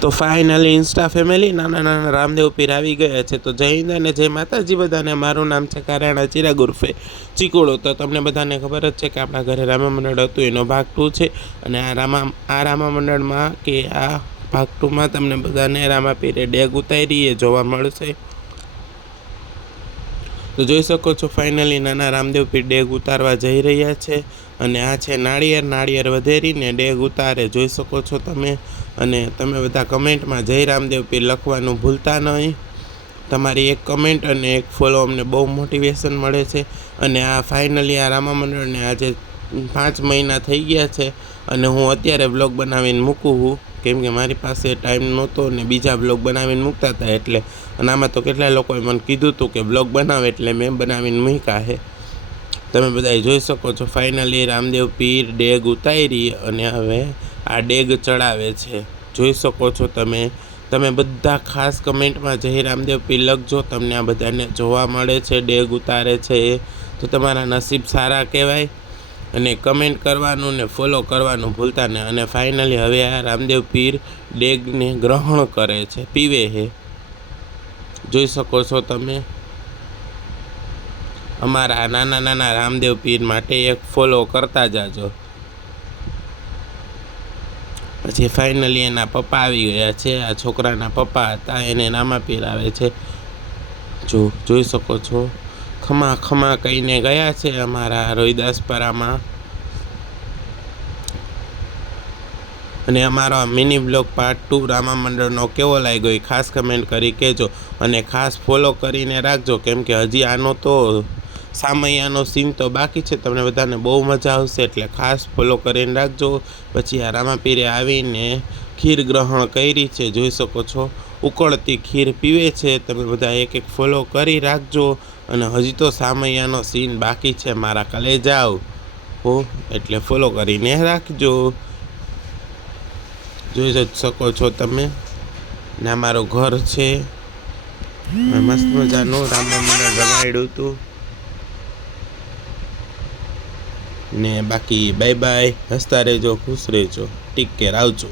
તો finally Insta family નાના નાના રામદેવ પીર આવી ગયા છે। તો જય હિન્દ અને જય માતાજી બધાને। મારું નામ છે કારાણા ચિરાગ ઉર્ફે ચીકોડો। તો તમને બધાને ખબર જ છે કે આપણા ઘરે રામા મંડળ હતું એનો ભાગ 2 છે। અને આ રામા મંડળમાં કે આ ભાગ 2માં તમને બધાને રામા પીરે ડેગ ઉતારી એ જોવા મળશે। તો જોઈ શકો છો ફાઇનલી નાના રામદેવ પીર ડેગ ઉતારવા જઈ રહ્યા છે। અને આ છે નાળિયેર વધેરીને ડેગ ઉતારે, જોઈ શકો છો તમે। અને તમે બધા કમેન્ટમાં જય રામદેવ પીર લખવાનું ભૂલતા નહીં। તમારી એક કમેન્ટ અને એક ફોલો અમને બહુ મોટિવેશન મળે છે। અને આ ફાઇનલી આ રામા મંડળને આજે 5 મહિના થઈ ગયા છે। અને હું અત્યારે વ્લોગ બનાવીને મૂકું છું, કેમ કે મારી પાસે ટાઈમ નહોતો ને બીજા વ્લોગ બનાવીને મૂકતા હતા એટલે। અને આમાં તો કેટલા લોકોએ મને કીધું હતું કે વ્લોગ બનાવે એટલે મેં બનાવીને મૂક્યા છે। તમે બધા જોઈ શકો છો ફાઇનલી રામદેવ પીર ડેગ ઉતારી અને હવે આ ડેગ ચડાવે છે, જોઈ શકો છો તમે। તમે બધા ખાસ કમેન્ટમાં જય રામદેવ પીર લખજો, તમને આ બધાને જોવા મળે છે ડેગ ઉતારે છે તો તમારા નસીબ સારા કહેવાય। અને કમેન્ટ કરવાનું ને ફોલો કરવાનું ભૂલતા નહીં। અને ફાઇનલી હવે આ રામદેવ પીર ડેગને ગ્રહણ કરે છે, પીવે છે, જોઈ શકો છો તમે। અમારા નાના નાના રામદેવ પીર માટે એક ફોલો કરતા જાજો। પછી ફાઇનલી એના પપ્પા આવી ગયા છે, આ છોકરાના પપ્પા હતા, એને રામા પીર આવે છે, જોઈ શકો છો। ખમા ખમા કહીને ગયા છે અમારા રોહિદાસપરામાં। અને અમારો આ મિની બ્લોગ પાર્ટ 2 રામા મંડળનો કેવો લાગ્યો એ ખાસ કમેન્ટ કરી કહેજો। અને ખાસ ફોલો કરીને રાખજો, કેમ કે હજી આનો તો સામૈયાનો સીન તો બાકી છે, તમને બધાને બહુ મજા આવશે એટલે ખાસ ફોલો કરીને રાખજો। પછી આ રામા પીરે આવીને ખીર ગ્રહણ કરી છે, જોઈ શકો છો, ઉકળતી ખીર પીવે છે। તમે બધા એક એક ફોલો કરી રાખજો। અને હજી તો સામૈયાનો સીન બાકી છે મારા કલેજાઓ હો, એટલે ફોલો કરીને રાખજો, જોઈ શકો છો તમે। ને અમારું ઘર છે, મસ્ત મજાનું રામા મંડળ રમાડ્યું હતું। ને બાકી બાય બાય, હસતા રહેજો, ખુશ રહેજો, ટેક કેર, આવજો।